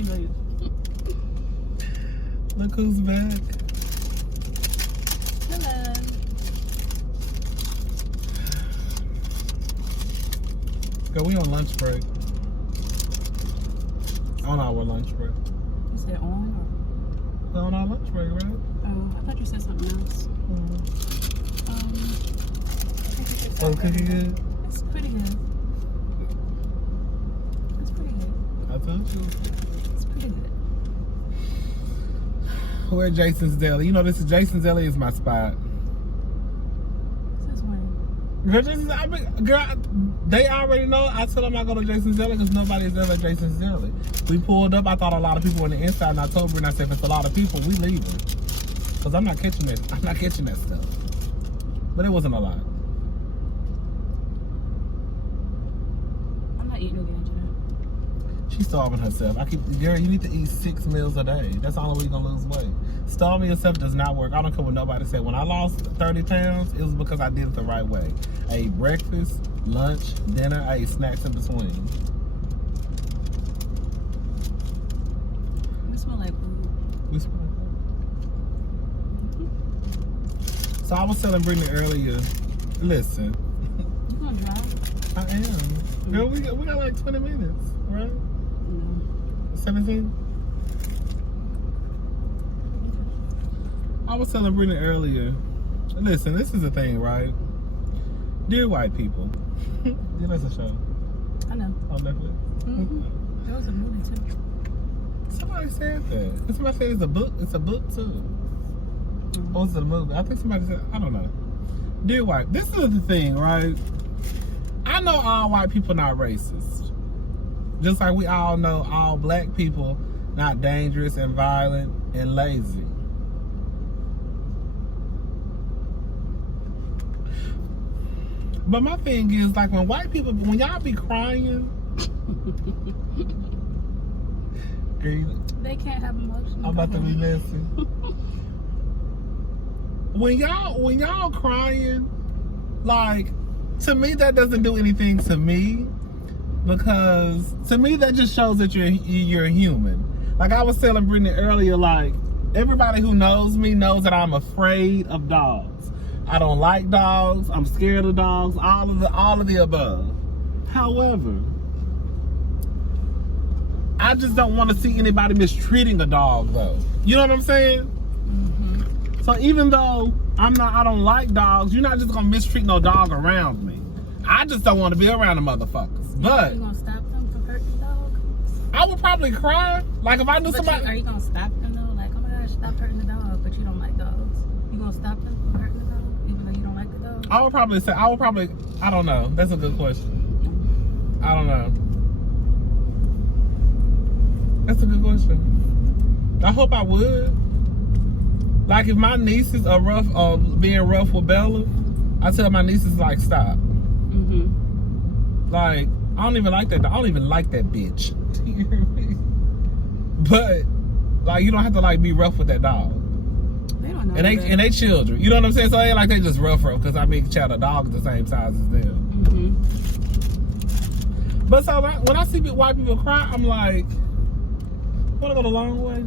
can't believe it. Look who's back. Hello. Girl, we on lunch break. On our lunch break. You said on or? We're on our lunch break, right? Oh, I thought you said something else. Oh, cookie good? It's pretty good. It's pretty good. I told you. It's pretty good. We're at Jason's Deli. You know, this is Jason's Deli is my spot. Since when? Girl, they already know. I tell them I go to Jason's Deli because nobody's ever at Jason's Deli. We pulled up. I thought a lot of people were on the inside in October, and I said, if it's a lot of people, we leaving. Because I'm not catching it. I'm not catching that stuff. But it wasn't a lot. I'm not eating again, Jeanette. She's starving herself. Girl, you need to eat 6 meals a day. That's the only way you're going to lose weight. Starving yourself does not work. I don't care what nobody said. When I lost 30 pounds, it was because I did it the right way. I ate breakfast, lunch, dinner. I ate snacks in between. We smell like food. We smell like that. So I was telling Brittany earlier, listen. You gonna drive? I am. Girl, we got like 20 minutes, right? No. 17? I was telling Brittany earlier, listen, this is the thing, right? Dear white people. Yeah, that's a show. I know. On Netflix. Mm-hmm. There was a movie too. Somebody said that. Somebody said it's a book. It's a book too. Mm-hmm. Or is it a movie? I think somebody said, I don't know. Dear white, this is the thing, right? I know all white people not racist. Just like we all know all black people not dangerous and violent and lazy. But my thing is, like, when white people, when y'all be crying, girl, They can't have emotions. I'm about to be messy. When y'all crying, like, to me that doesn't do anything to me, because to me that just shows that you're human. Like I was telling Brittany earlier, like, everybody who knows me knows that I'm afraid of dogs. I don't like dogs. I'm scared of dogs. All of the above. However, I just don't want to see anybody mistreating a dog, though. You know what I'm saying? Mm-hmm. So even though I don't like dogs, you're not just gonna mistreat no dog around me. I just don't want to be around the motherfuckers. But you gonna stop them from hurting the dog? I would probably cry. Like if I knew somebody. Are you gonna stop them though? Like, oh my gosh, stop hurting the dog, but you don't like dogs. You gonna stop them from hurting the dog, even though you don't like the dog? I would probably. I don't know. That's a good question. I don't know. That's a good question. I hope I would. Like if my nieces are being rough with Bella, I tell my nieces like stop. Mm-hmm. Like I don't even like that. I don't even like that bitch. You hear me? But like you don't have to like be rough with that dog. They don't know. And they children. You know what I'm saying? So it ain't like they just rough because I mean child a dog is the same size as them. Mm-hmm. But so when I see white people cry, I'm like, wanna go the long way?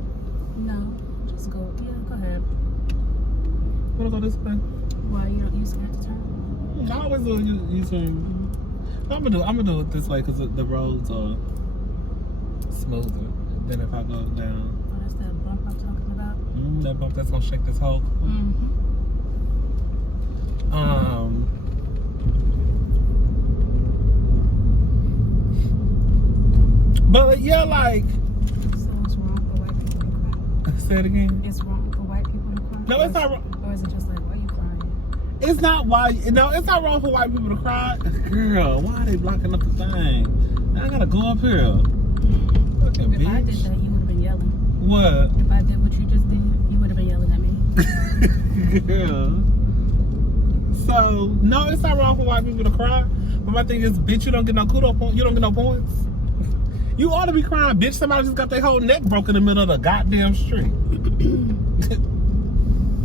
No, just go. Yeah, go ahead. Wanna go this way? Why you scared to turn? I always do you turn. I'm gonna do it this way because the roads are smoother than if I go down. Oh, that's that bump I'm talking about. That bump that's gonna shake this whole. Mm-hmm. But yeah, like. So it's wrong for white people to cry? Say it again. It's wrong for white people to cry? No, it's not wrong. Or is it just like, why are you crying? It's not it's not wrong for white people to cry. Girl, why are they blocking up the thing? Now I gotta go up here. Fucking If bitch. I did that, you would have been yelling. What? If I did what you just did, you would have been yelling at me. Girl. So, no, it's not wrong for white people to cry. But my thing is, bitch, you don't get no kudos points. You don't get no points. You ought to be crying, bitch. Somebody just got their whole neck broken in the middle of the goddamn street.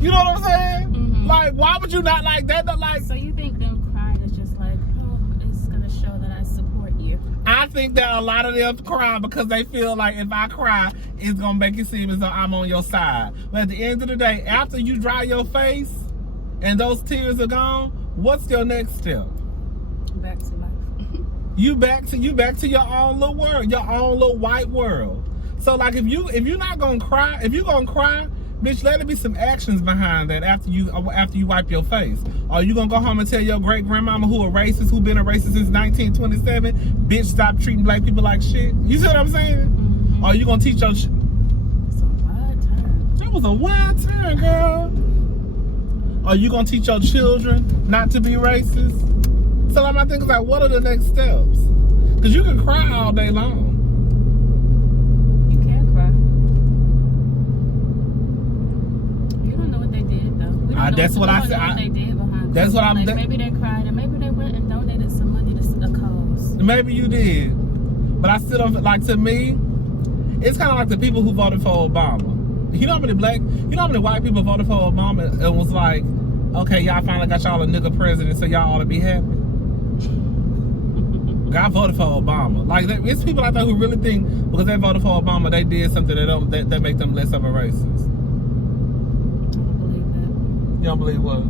You know what I'm saying? Mm-hmm. Like, why would you not like that? So you think them crying is just like, oh, it's gonna show that I support you? I think that a lot of them cry because they feel like if I cry, it's gonna make it seem as though I'm on your side. But at the end of the day, after you dry your face and those tears are gone, what's your next step? Back to life. You back to your own little world, your own little white world. So like if you're not gonna cry, if you're gonna cry, bitch, let there be some actions behind that after you wipe your face. Are you gonna go home and tell your great grandmama who a racist, who been a racist since 1927, bitch, stop treating black people like shit? You see what I'm saying? Mm-hmm. Are you gonna teach your It's a wild turn. That was a wild turn, girl. Are you gonna teach your children not to be racist? So like, my thing is like, what are the next steps? Because you can cry all day long. You can cry. You don't know what they did, though. We don't know That's what I said. What they did behind That's what I'm. like, maybe they cried, and maybe they went and donated some money to a cause. Maybe you did, but I still don't like. To me, it's kind of like the people who voted for Obama. You know how many white people voted for Obama and was like, okay, y'all finally got y'all a nigga president, so y'all ought to be happy. God voted for Obama. Like, it's people out there who really think because they voted for Obama, they did something that make them less of a racist. I don't believe that. You don't believe what?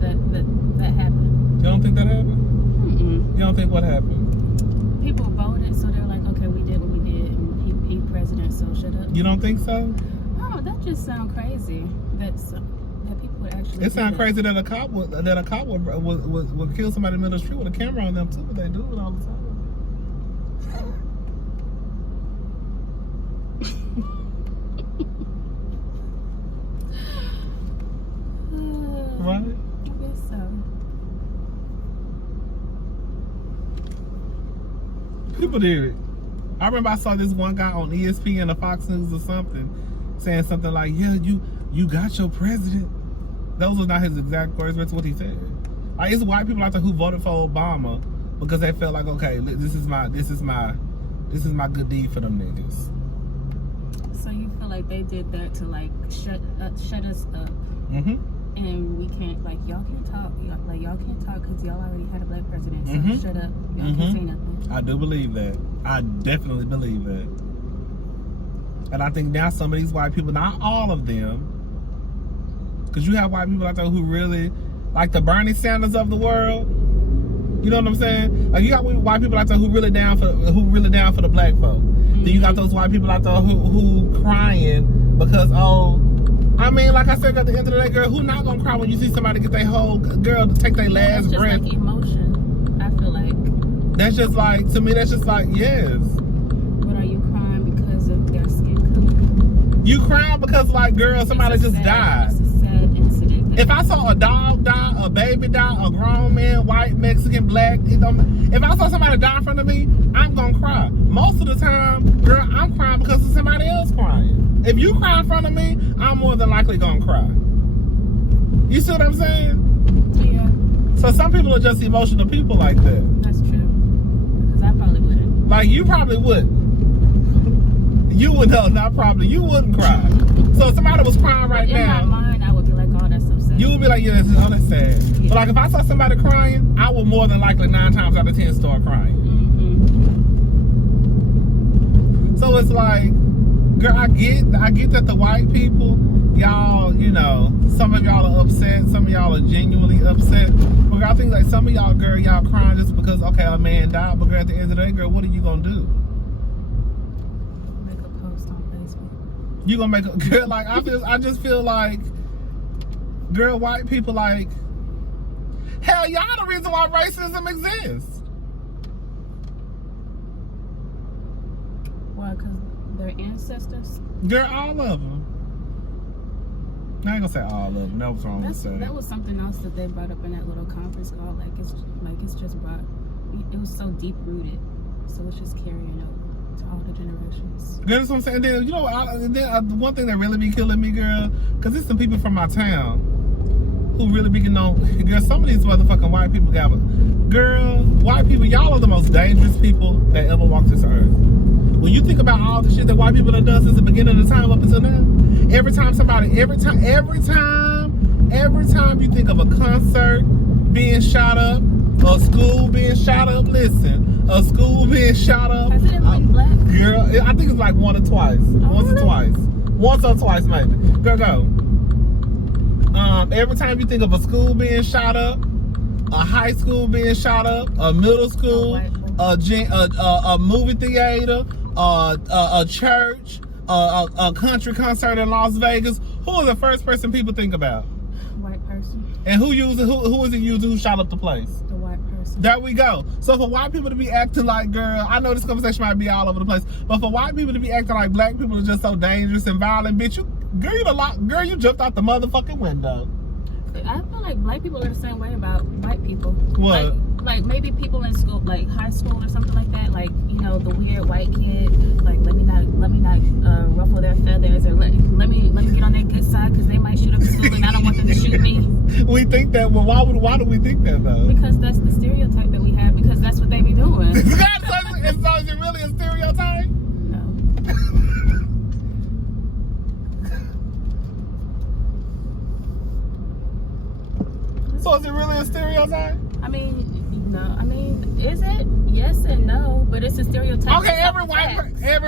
That happened. You don't think that happened? Mm-mm. You don't think what happened? People voted, so they're like, okay, we did what we did, and he president, so shut up. You don't think so? Oh, that just sounds crazy. That people would actually. It sounds crazy that a cop would kill somebody in the middle of the street with a camera on them too, but they do it all the time. Right? I guess so. People did it. I remember I saw this one guy on ESPN or Fox News or something saying something like, yeah, you got your president. Those are not his exact words, but that's what he said. Like, it's white people out there who voted for Obama because they felt like, okay, this is my good deed for them niggas. So you feel like they did that to like shut us up, Mm-hmm. and we can't, like, y'all can't talk, y'all can't talk because y'all already had a black president. So Mm-hmm. shut up, y'all can't say nothing. I do believe that. I definitely believe that. And I think now some of these white people, not all of them, because you have white people out there who really, like the Bernie Sanders of the world. You know what I'm saying? Like, you got white people out there who really down for the black folk. Mm-hmm. Then you got those white people out there who crying because, oh, I mean, like I said at the end of the day, girl, who not gonna cry when you see somebody get their whole girl to take their last breath? Like emotion. I feel like. That's just like, to me, that's just like, yes. But are you crying because of their skin color? You crying because, like, girl, somebody just died. It's a sad incident. If I saw a dog die, a baby die, a grown man, white, Mexican, black, if I saw somebody die in front of me, I'm gonna cry. Most of the time, girl, I'm crying because of somebody else crying. If you cry in front of me, I'm more than likely gonna cry. You see what I'm saying? Yeah. So some people are just emotional people like that. That's true. Because I probably wouldn't. Like, you probably would. You would, no, not probably. You wouldn't cry. So if somebody was crying right now. In my mind, I would be like, oh, that's so sad. You would be like, yeah, that's sad. Yeah. But like, if I saw somebody crying, I would more than likely 9 times out of 10 start crying. Mm-hmm. So it's like, girl, I get that the white people, y'all, you know, some of y'all are upset, some of y'all are genuinely upset. But girl, I think like some of y'all, girl, y'all crying just because, okay, a man died. But girl, at the end of the day, girl, what are you gonna do? Make a post on Facebook. You gonna make a girl, like, I just feel like, girl, white people, like, hell, y'all the reason why racism exists. Why? Because their ancestors? Girl, all of them. I ain't gonna say all of them. That was wrong to say. That was something else that they brought up in that little conference call. It's just brought. It was so deep rooted, so it's just carrying over to all the generations. Girl, that's what I'm saying. Then you know, one thing that really be killing me, girl, because there's some people from my town who really be getting on. Girl, some of these motherfucking white people got. Girl, white people, y'all are the most dangerous people that ever walked this earth. When you think about all the shit that white people have done since the beginning of the time up until now, every time you think of a concert being shot up, A school being shot up. Listen, a school being shot up. Has it ever been black? Girl, I think it's like once or twice. Once or twice, maybe. Girl, go. Every time you think of a school being shot up, a high school being shot up, a middle school, a movie theater, a church, a country concert in Las Vegas, who is the first person people think about? White person. And who is it using who shot up the place? The white person. There we go. So for white people to be acting like, girl, I know this conversation might be all over the place, but for white people to be acting like black people are just so dangerous and violent, bitch, you jumped out the motherfucking window. I feel like black people are the same way about white people. What? Like maybe people in school, like high school or something like that. Like, you know, the weird white kid. Like, let me not ruffle their feathers, or let me get on their good side because they might shoot up the school and I don't want them to shoot me. We think that. Well, why do we think that though? Because that's the stereotype that we have. Because that's what they be doing. Is it really a stereotype? No. So is it really a stereotype? I mean, no. I mean, is it? Yes and no, but it's a stereotype. Okay, every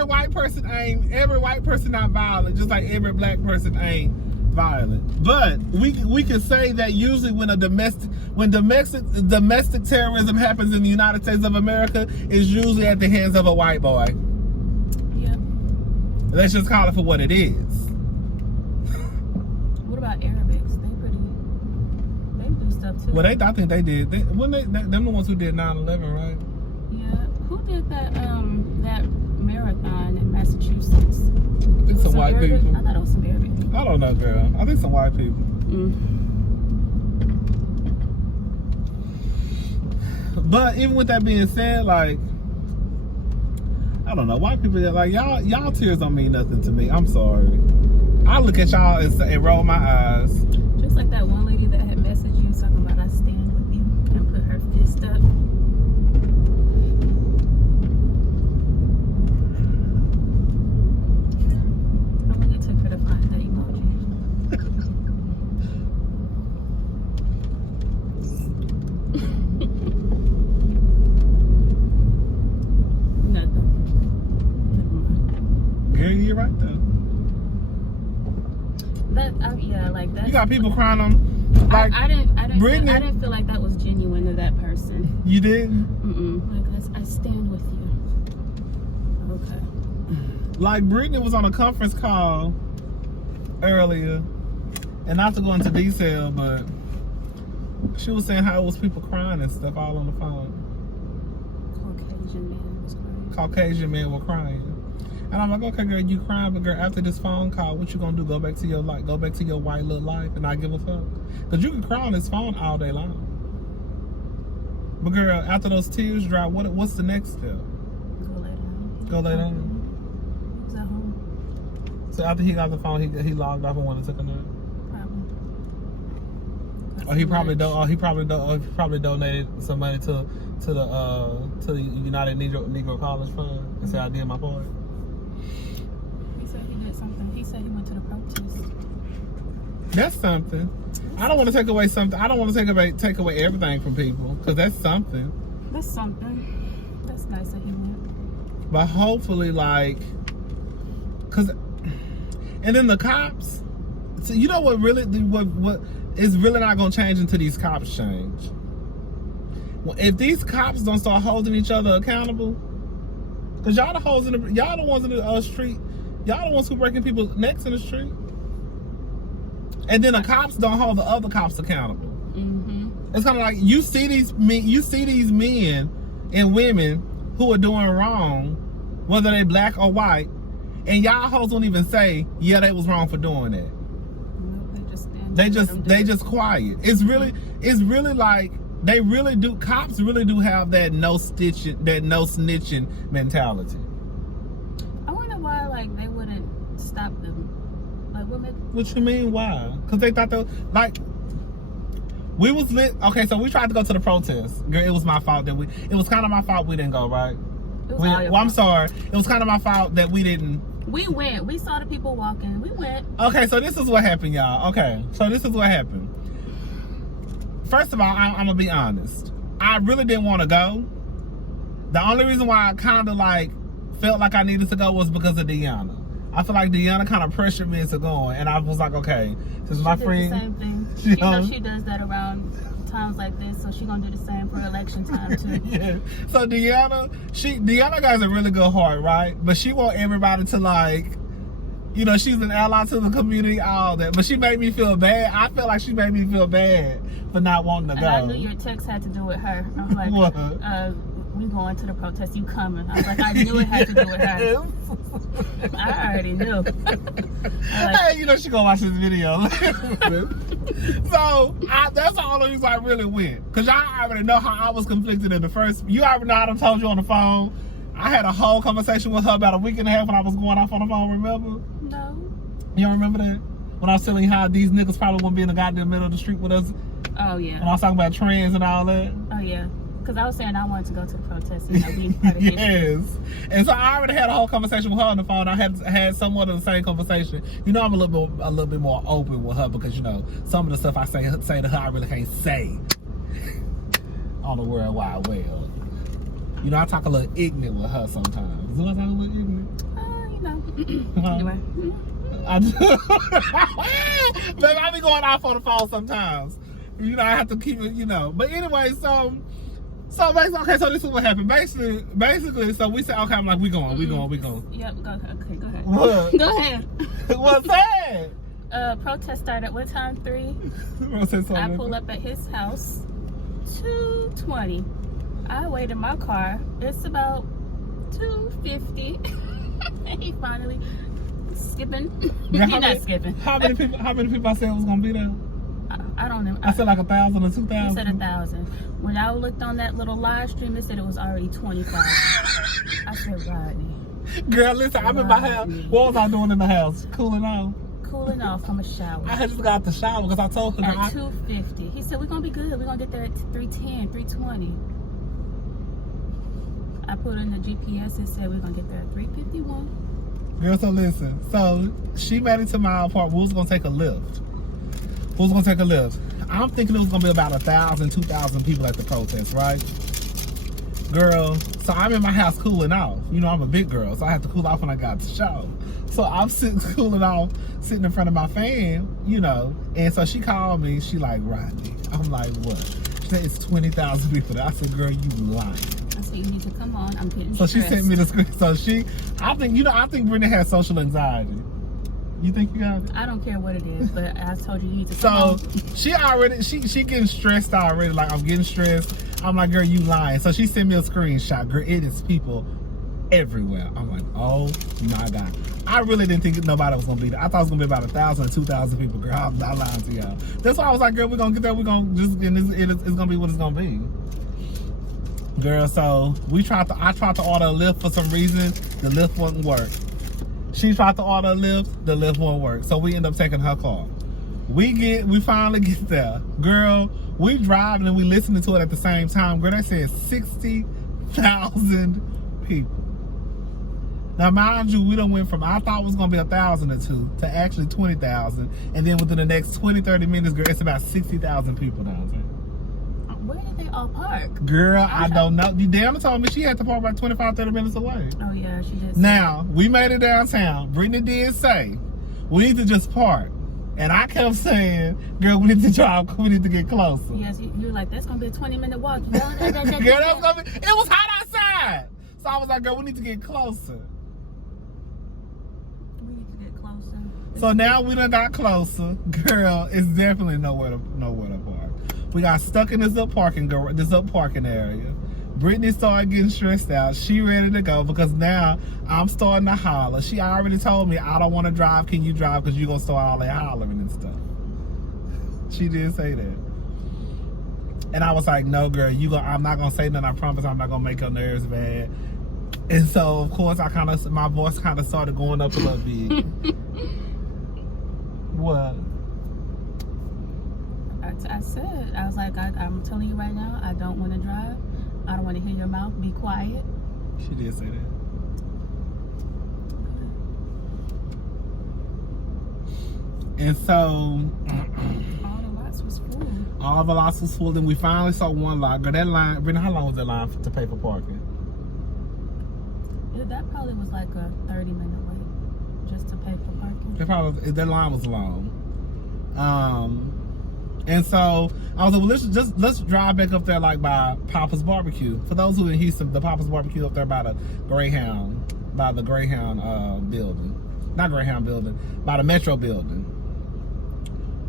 white person not violent, just like every black person ain't violent. But we can say that usually when domestic terrorism happens in the United States of America, it's usually at the hands of a white boy. Yeah. Let's just call it for what it is. What about Arabics? They do stuff too. Well, I think they did. Them the ones who did 9/11, right? Yeah. Who did that marathon in Massachusetts? I think some white people. I thought it was some Arabic people. I don't know, girl. I think some white people. But even with that being said, like, I don't know, white people, like, y'all tears don't mean nothing to me. I'm sorry. I look at y'all and roll my eyes. Just like that one lady that had messaged you talking about I stand with you and put her fist up. I think it took her to find that emoji. Nothing. Girl, you're right though. Yeah, like that. You got people crying on. Like, I didn't Brittany. I didn't feel like that was genuine to that person. You didn't? Like I stand with you. Okay. Like, Brittany was on a conference call earlier, and not to go into detail, but she was saying how it was people crying and stuff all on the phone. Caucasian man was crying. Caucasian men were crying. And I'm like, okay, girl, you crying, but girl, after this phone call, what you gonna do? Go back to your white little life and not give a fuck? Because you can cry on this phone all day long. But girl, after those tears dry, what's the next step? Go lay down. Go lay down. Was at home? So after he got the phone, he logged off and went and took a nap. Probably. He probably donated some money to the United Negro College Fund and said I did my part. He said he did something. He said he went to the protest. That's something. I don't want to take away something. I don't want to take away everything from people, because that's something. That's something. That's nice that he went. But hopefully, like, and then the cops. So you know what is really not gonna change until these cops change. Well, if these cops don't start holding each other accountable, because y'all the ones in the street, y'all the ones who breaking people's necks in the street, and then the cops don't hold the other cops accountable. It's kind of like you see these men and women who are doing wrong, whether they black or white, and y'all hoes don't even say, yeah, they was wrong for doing that. They just quiet. It's really like they really do. Cops really do have that no snitching mentality. I wonder why, like, they wouldn't stop them. Like, what you mean why? Because they thought we was lit. Okay, so we tried to go to the protest. Girl, it was my fault it was kind of my fault we didn't go, right? I'm sorry. It was kind of my fault that we didn't. We went. We saw the people walking. We went. Okay, so this is what happened, y'all. Okay, so this is what happened. First of all, I'm gonna be honest. I really didn't want to go. The only reason why I kind of like felt like I needed to go was because of Deanna. I feel like Deanna kind of pressured me into going, and I was like, okay, since my friend, the same thing. You know, she does that around times like this, so she gonna do the same for election time too. Yeah. So Deanna got a really good heart, right? But she want everybody to like, you know, she's an ally to the community, all that. But she made me feel bad. I felt like she made me feel bad for not wanting to go. I knew your text had to do with her. I was like, what? We going to the protest, you coming. I was like, I knew it had to do with her. I already knew. Hey, you know she gonna watch this video. So, that's the only reason I really went. Because y'all already know how I was conflicted in the first. You already know I done told you on the phone. I had a whole conversation with her about a week and a half when I was going off on the phone, remember? No. You don't remember that? When I was telling you how these niggas probably wouldn't be in the goddamn middle of the street with us. Oh, yeah. When I was talking about trans and all that. Oh, yeah. Because I was saying I wanted to go to the protest, you know, be part of yes. And so I already had a whole conversation with her on the phone. I had somewhat of the same conversation. You know, I'm a little bit more open with her because, you know, some of the stuff I say to her, I really can't say on the World Wide Web. You know, I talk a little ignorant with her sometimes. Do I talk a little ignorant? You know. Anyway. I do. Baby, I be going off on the phone sometimes. You know, I have to keep it, you know. But anyway, so basically, okay, so this is what happened. Basically, so we said, okay, I'm like, we going. Yep, go ahead. Okay, go ahead. What? Go ahead. What's that? Protest started at what time? 3? I pull up at his house, 2:20. I wait in my car. It's about 2:50. And he finally skipping. Yeah, He's not skipping. How many people I said was gonna be there? I don't know. I said like 1,000 or 2,000. You said 1,000. When I looked on that little live stream, it said it was already 25. I said, Rodney. Girl, listen, I'm in my house. What was I doing in the house? Cooling off. Cooling off from a shower. I had just got out the shower because I told her. At 2:50. He said, we're going to be good. We're going to get there at 3:10, 3:20. I put in the GPS. It said we're going to get there at 3:51. Girl, so listen. So she made it to my apartment. We was going to take a lift. I'm thinking it was going to be about 1,000, 2,000 people at the protest, right? Girl, so I'm in my house cooling off. You know, I'm a big girl, so I have to cool off when I got to the shower. So I'm cooling off, sitting in front of my fan, you know. And so she called me. She like, Rodney. I'm like, what? She said, it's 20,000 people there. I said, girl, you lying. I said, you need to come on. I'm getting So stressed. she sent me the screen. So I think Brittany has social anxiety. You think you got it? I don't care what it is, but I told you need to come on. she getting stressed already. Like, I'm getting stressed. I'm like, girl, you lying. So she sent me a screenshot. Girl, it is people everywhere. I'm like, oh my God. I really didn't think nobody was gonna be there. I thought it was gonna be about 1,000 or 2,000 people. Girl, I'm not lying to y'all. That's why I was like, girl, we're gonna get there. We're gonna just, and it's gonna be what it's gonna be. Girl, so I tried to order a lift for some reason. The lift wouldn't work. She tried to order a lift. The lift won't work. So we end up taking her car. We finally get there. Girl, we driving and we listening to it at the same time. Girl, they said 60,000 people. Now, mind you, we done went from, I thought it was going to be 1,000 or 2 to actually 20,000. And then within the next 20, 30 minutes, girl, it's about 60,000 people downtown. Where did they all park? Girl, I don't know. Deanna told me she had to park about 25, 30 minutes away. Oh, yeah, she did. Now, we made it downtown. Brittany did say, we need to just park. And I kept saying, girl, we need to drive. We need to get closer. Yes, you were like, that's going to be a 20-minute walk. Girl, it was hot outside. So I was like, girl, we need to get closer. We need to get closer. So now we done got closer. Girl, it's definitely nowhere to park. We got stuck in this up parking area. Brittany started getting stressed out. She ready to go because now I'm starting to holler. She already told me, I don't want to drive. Can you drive? Because you're going to start all that hollering and stuff. She did say that. And I was like, no, girl, I'm not going to say nothing. I promise I'm not going to make your nerves bad. And so, of course, my voice kind of started going up a little bit. What? I said, I was like, I'm telling you right now, I don't want to drive. I don't want to hear your mouth. Be quiet. She did say that. And so... all the lots was full. All the lots was full. Then we finally saw one lot. Girl, that line, Brittany, how long was that line to pay for parking? Yeah, that probably was like a 30-minute wait just to pay for parking. That line was long. And so I was like, well, let's drive back up there like by Papa's Barbecue. For those who in Houston, the Papa's Barbecue up there by the Greyhound building. Not Greyhound building, by the Metro building.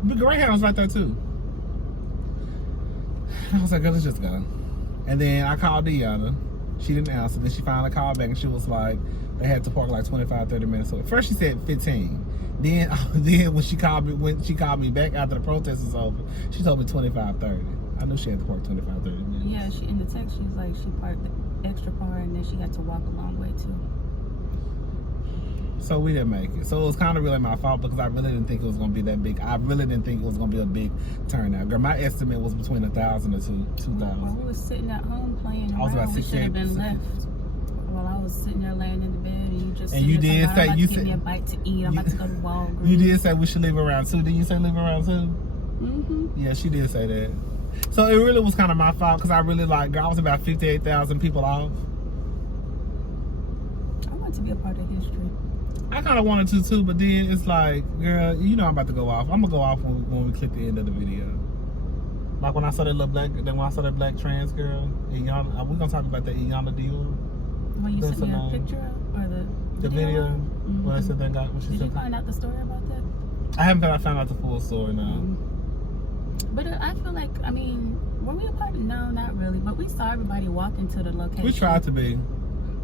The Greyhound's right there too. I was like, let's just go. And then I called Deanna. She didn't answer. Then she finally called back and she was like, they had to park like 25, 30 minutes. So at first she said 15. Then when she called me back after the protest was over, she told me 25, 30. I knew she had to park 25, 30 minutes. Yeah, in the text she's like she parked the extra far and then she had to walk a long way too. So we didn't make it. So it was kind of really my fault because I really didn't think it was going to be that big. I really didn't think it was going to be a big turnout. Girl, my estimate was between 1,000 to 2,000. While we was sitting at home playing I was around, about we should have been left. While I was sitting there laying in the bed and you just and you did say I'm about to give me a bite to eat. I'm about to go to Walgreens. You did say we should leave around 2. Did you say leave around 2? Mm-hmm. Yeah, she did say that. So it really was kind of my fault because I really girl, I was about 58,000 people off. I want to be a part of history. I kind of wanted to too, but then it's like, girl, you know I'm about to go off. I'm gonna go off when we click the end of the video. Like when I saw that black trans girl, Iyanla, we gonna talk about that Iyanla Dior. When you sent me a picture of, or the video? Mm-hmm. When I said that guy, did you find out the story about that? I haven't found out the full story now. Mm-hmm. But I feel like, I mean, were we a part of? No, not really. But we saw everybody walking to the location. We tried to be.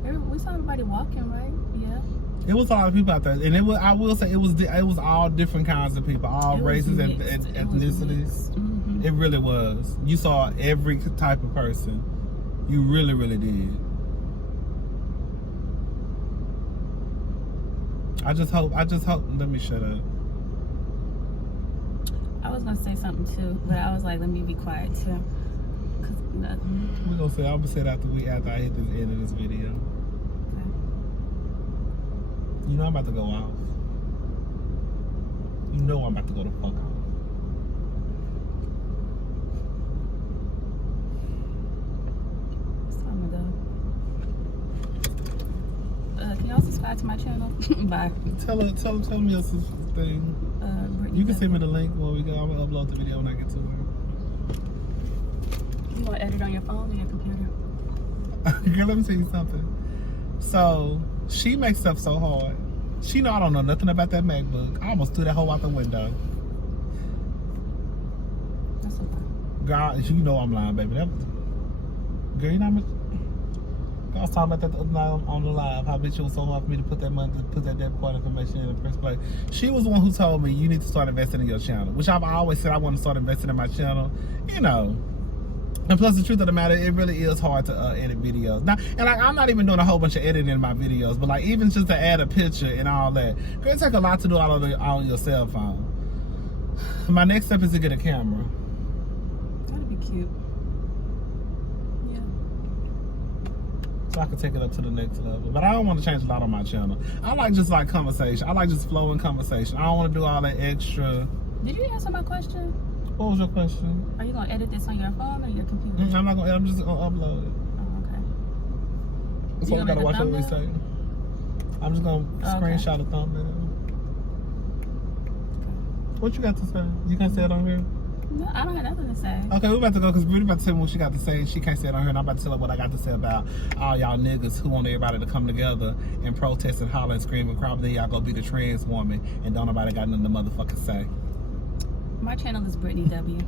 We saw everybody walking, right? Yeah. It was a lot of people out there, and I will say it was all different kinds of people, all races and ethnicities. Mm-hmm. It really was. You saw every type of person. You really, really did. I just hope. Let me shut up. I was gonna say something too, but I was like, let me be quiet too. Cause nothing. I'm gonna say it after I hit this end of this video. Okay. You know I'm about to go off. You know I'm about to go the fuck off. It's time to go. Can y'all subscribe to my channel? Bye. Tell me else thing. You can send me the link when we go. I'm gonna upload the video when I get to it. You want to edit on your phone or your computer? Girl, let me tell you something. So she makes stuff so hard. She know I don't know nothing about that MacBook. I almost threw that hole out the window. That's okay. God, you know I'm lying, baby. Girl, you know how much? I was talking about that the other night on the live. How bitch it was so hard for me to put that money, to put that debit card information in the first place. She was the one who told me you need to start investing in your channel, which I've always said I want to start investing in my channel. You know. And plus, the truth of the matter, it really is hard to edit videos. Now, and I'm not even doing a whole bunch of editing in my videos, but even just to add a picture and all that, it takes a lot to do all on your cell phone. My next step is to get a camera. That'd be cute. Yeah. So I can take it up to the next level. But I don't want to change a lot on my channel. I like just conversation. I like just flowing conversation. I don't want to do all that extra. Did you answer my question? What was your question? Are you gonna edit this on your phone or your computer? I'm not gonna. I'm just gonna upload it. Oh, okay. That's why we gotta watch what we say. I'm just gonna screenshot a thumbnail. Okay. What you got to say? You can't say it on here. No, I don't have nothing to say. Okay, we're about to go because Brittany about to tell me what she got to say. She can't say it on here, and I'm about to tell her what I got to say about all y'all niggas who want everybody to come together and protest and holler and scream and cry. Then y'all go be the trans woman and don't nobody got nothing to motherfucking say. My channel is Brittany W.